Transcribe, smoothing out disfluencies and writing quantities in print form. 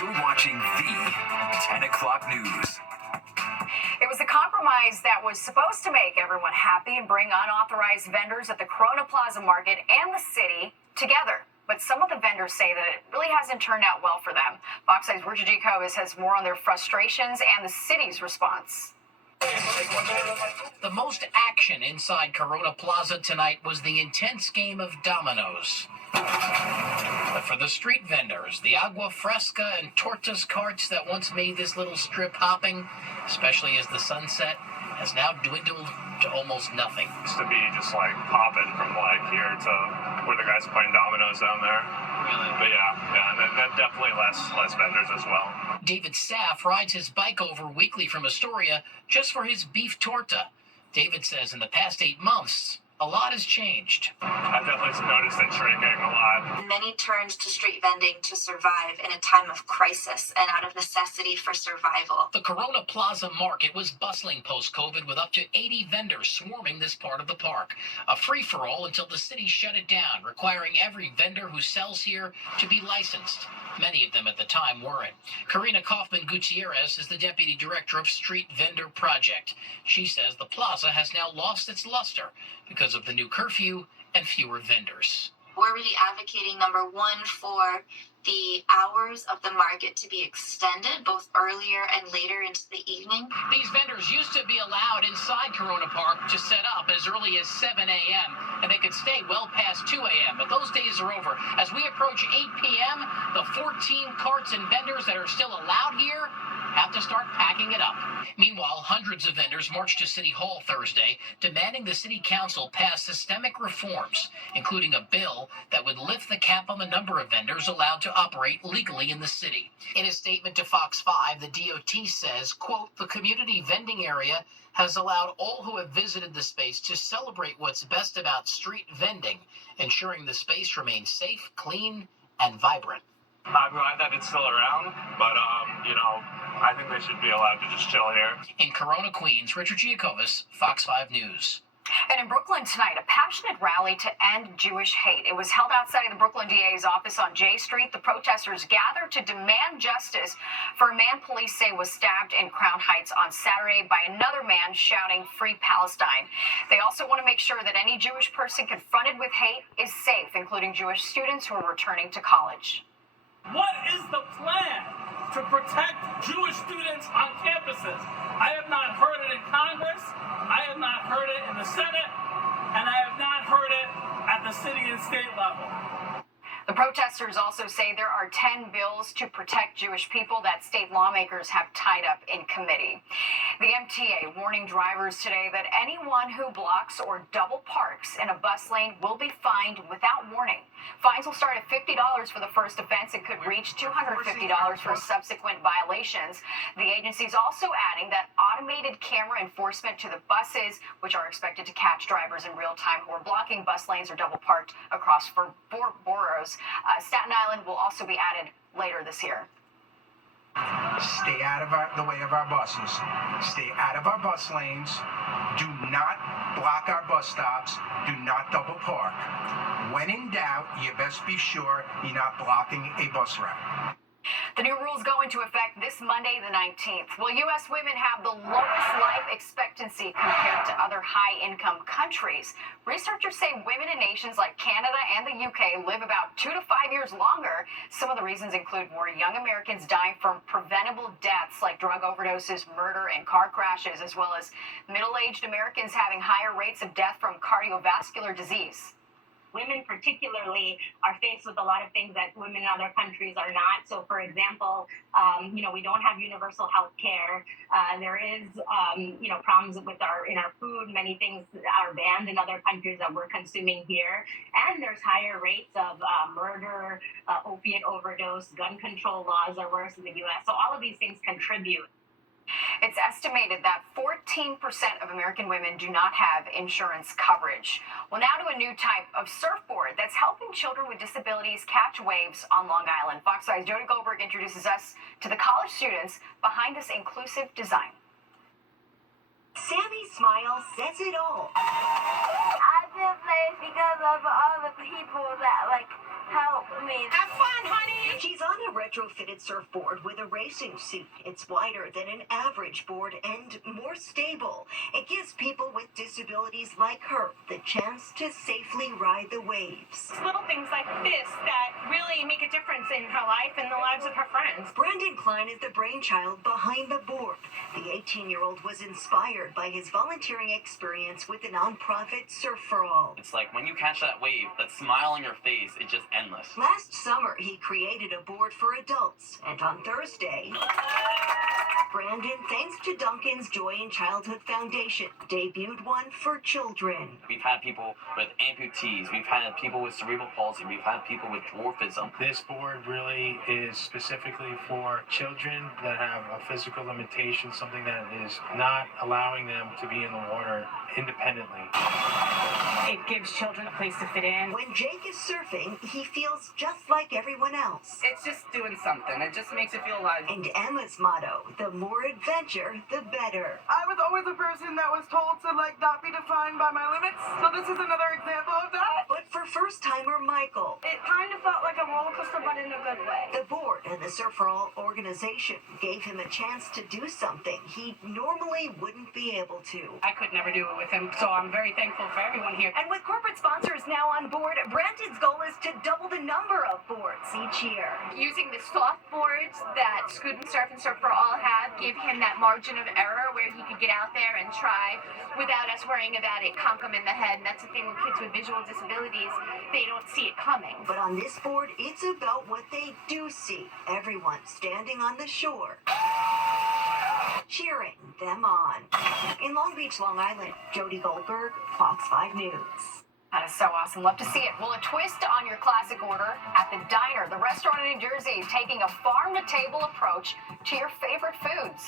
You're watching the 10 o'clock news. It was a compromise that was supposed to make everyone happy and bring unauthorized vendors at the Corona Plaza Market and the city together. But some of the vendors say that it really hasn't turned out well for them. Fox 5's Richard Jacobs has more on their frustrations and the city's response. The most action inside Corona Plaza tonight was the intense game of dominoes. But for the street vendors, the agua fresca and tortas carts that once made this little strip hopping, especially as the sun set, has now dwindled to almost nothing. Used to be just like popping from like here to where the guys playing dominoes down there. Really? But yeah, and definitely less vendors as well. David Saff rides his bike over weekly from Astoria just for his beef torta. David says in the past 8 months, a lot has changed. I've definitely noticed it shrinking a lot. Many turned to street vending to survive in a time of crisis and out of necessity for survival. The Corona Plaza Market was bustling post-COVID with up to 80 vendors swarming this part of the park. A free-for-all until the city shut it down, requiring every vendor who sells here to be licensed. Many of them at the time weren't. Karina Kaufman Gutierrez is the deputy director of Street Vendor Project. She says the plaza has now lost its luster because of the new curfew and fewer vendors. We're really advocating, number one, for the hours of the market to be extended, both earlier and later into the evening. These vendors used to be allowed inside Corona Park to set up as early as 7 a.m., and they could stay well past 2 a.m., but those days are over. As we approach 8 p.m., the 14 carts and vendors that are still allowed here have to start packing it up. Meanwhile, hundreds of vendors marched to City Hall Thursday, demanding the City Council pass systemic reforms, including a bill that would lift the cap on the number of vendors allowed to operate legally in the city. In a statement to Fox 5, the DOT says, quote, the community vending area has allowed all who have visited the space to celebrate what's best about street vending, ensuring the space remains safe, clean, and vibrant. I'm glad that it's still around, but I think they should be allowed to just chill here. In Corona, Queens, Richard Giacobas, Fox 5 News. And in Brooklyn tonight, a passionate rally to end Jewish hate. It was held outside of the Brooklyn DA's office on J Street. The protesters gathered to demand justice for a man police say was stabbed in Crown Heights on Saturday by another man shouting "Free Palestine." They also want to make sure that any Jewish person confronted with hate is safe, including Jewish students who are returning to college. What is the plan to protect Jewish students on campuses? I have not heard it in Congress, I have not heard it in the Senate, and I have not heard it at the city and state level. The protesters also say there are 10 bills to protect Jewish people that state lawmakers have tied up in committee. The MTA warning drivers today that anyone who blocks or double parks in a bus lane will be fined without warning. Fines will start at $50 for the first offense and could reach $250 for subsequent violations. The agency is also adding that automated camera enforcement to the buses, which are expected to catch drivers in real time who are blocking bus lanes or double parked across 4 boroughs. Staten Island will also be added later this year. Stay out of the way of our buses. Stay out of our bus lanes. Do not block our bus stops. Do not double park. When in doubt, you best be sure you're not blocking a bus route. The new rules go into effect this Monday, the 19th. Will U.S. women have the lowest life expectancy compared to other high-income countries? Researchers say women in nations like Canada and the UK live about 2 to 5 years longer. Some of the reasons include more young Americans dying from preventable deaths like drug overdoses, murder, and car crashes, as well as middle-aged Americans having higher rates of death from cardiovascular disease. Women particularly are faced with a lot of things that women in other countries are not. So, for example, we don't have universal health care. There is, problems with in our food. Many things are banned in other countries that we're consuming here. And there's higher rates of murder, opiate overdose, gun control laws are worse in the U.S. So all of these things contribute. It's estimated that 14% of American women do not have insurance coverage. Well, now to a new type of surfboard that's helping children with disabilities catch waves on Long Island. Fox 5's Jody Goldberg introduces us to the college students behind this inclusive design. Sammy's smile says it all. I feel safe because of all the people that help me. Have fun, honey! She's on a retrofitted surfboard with a racing seat. It's wider than an average board and more stable. It gives people with disabilities like her the chance to safely ride the waves. It's little things like this that really make a difference in her life and the lives of her friends. Brandon Klein is the brainchild behind the board. The 18-year-old was inspired by his volunteering experience with the nonprofit Surf for All. It's like when you catch that wave, that smile on your face, it's just endless. Last summer, he created a board for adults, and on Thursday, Brandon, thanks to Duncan's Joy in Childhood Foundation, debuted one for children. We've had people with amputees, we've had people with cerebral palsy, we've had people with dwarfism. This board really is specifically for children that have a physical limitation, something that is not allowing them to be in the water independently. It gives children a place to fit in. When Jake is surfing, he feels just like everyone else. It's just doing something. It just makes it feel alive. And Emma's motto, the more adventure, the better. I was always a person that was told to not be defined by my limits, so this is another example of that. But for first-timer Michael, It kind of felt like a roller coaster, but in a good way. the board and the Surf for All organization gave him a chance to do something he normally wouldn't be able to. I could never do it with him, so I'm very thankful for everyone here. And with corporate sponsors now on board, Brandon's goal is to double the number of boards each year. Using the soft boards that Scoot and Surf for All have give him that margin of error where he could get out there and try without us worrying about it conk him in the head. And that's the thing with kids with visual disabilities, they don't see it coming. But on this board, it's about what they do see. Everyone standing on the shore, cheering them on. In Long Beach, Long Island, Jody Goldberg, Fox 5 News. That is so awesome. Love to see it. Well, a twist on your classic order at the Diner, the restaurant in New Jersey, taking a farm-to-table approach to your favorite foods.